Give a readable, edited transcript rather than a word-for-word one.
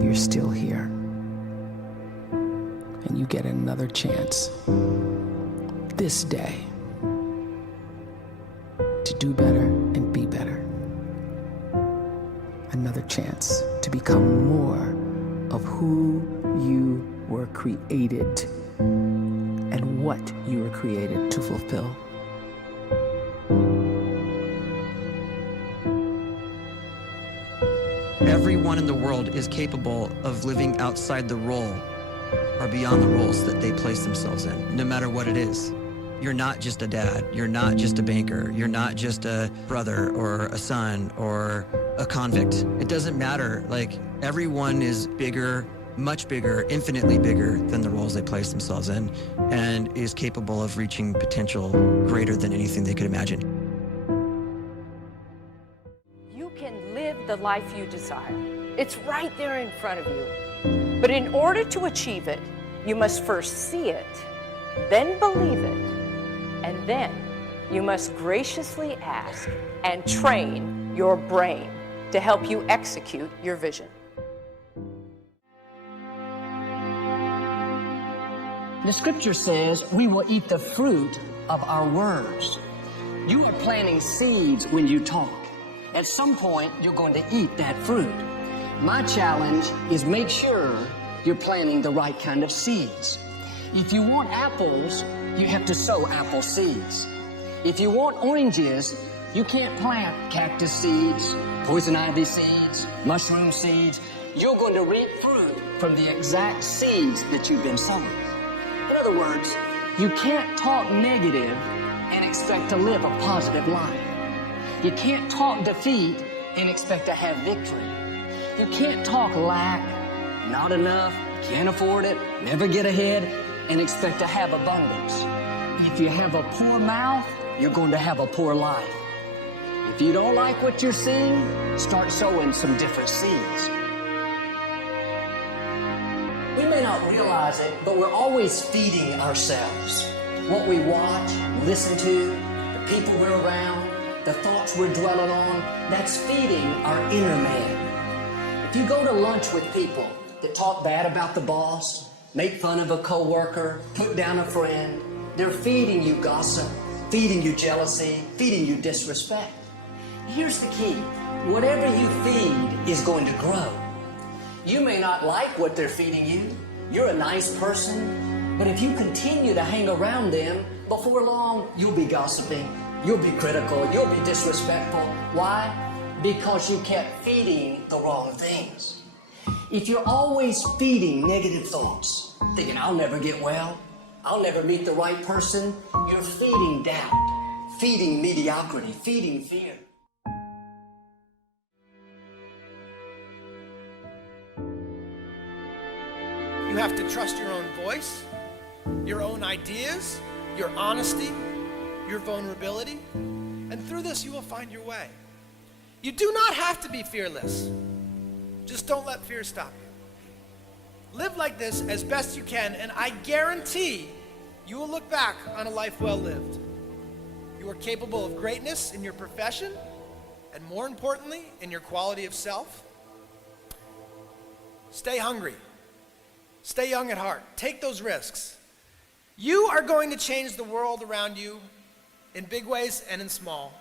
you're still here. And you get another chance this day to do better and be better. Another chance to become more of who you were created and what you were created to fulfill. Everyone in the world is capable of living outside the role or beyond the roles that they place themselves in, no matter what it is. You're not just a dad, you're not just a banker, you're not just a brother or a son or a convict. It doesn't matter. Like, everyone is bigger, much bigger, infinitely bigger than the roles they place themselves in, and is capable of reaching potential greater than anything they could imagine. You can live the life you desire. It's right there in front of you. But in order to achieve it, you must first see it, then believe it, and then you must graciously ask and train your brain to help you execute your vision. The scripture says we will eat the fruit of our words. You are planting seeds when you talk. At some point, you're going to eat that fruit. My challenge is make sure you're planting the right kind of seeds. If you want apples, you have to sow apple seeds. If you want oranges, you can't plant cactus seeds, poison ivy seeds, mushroom seeds. You're going to reap fruit from the exact seeds that you've been sowing. In other words, you can't talk negative and expect to live a positive life. You can't talk defeat and expect to have victory. You can't talk lack, not enough, can't afford it, never get ahead, and expect to have abundance. If you have a poor mouth, you're going to have a poor life. If you don't like what you're seeing, start sowing some different seeds. We may not realize it, but we're always feeding ourselves. What we watch, listen to, the people we're around, the thoughts we're dwelling on, that's feeding our inner man. If you go to lunch with people that talk bad about the boss, make fun of a coworker, put down a friend, they're feeding you gossip, feeding you jealousy, feeding you disrespect. Here's the key. Whatever you feed is going to grow. You may not like what they're feeding you. You're a nice person, but if you continue to hang around them, before long, you'll be gossiping, you'll be critical, you'll be disrespectful. Why? Because you kept feeding the wrong things. If you're always feeding negative thoughts, thinking, I'll never get well, I'll never meet the right person, you're feeding doubt, feeding mediocrity, feeding fear. You have to trust your own voice, your own ideas, your honesty, your vulnerability, and through this you will find your way. You do not have to be fearless. Just don't let fear stop you. Live like this as best you can, and I guarantee you will look back on a life well lived. You are capable of greatness in your profession, and more importantly, in your quality of self. Stay hungry. Stay young at heart. Take those risks. You are going to change the world around you in big ways and in small.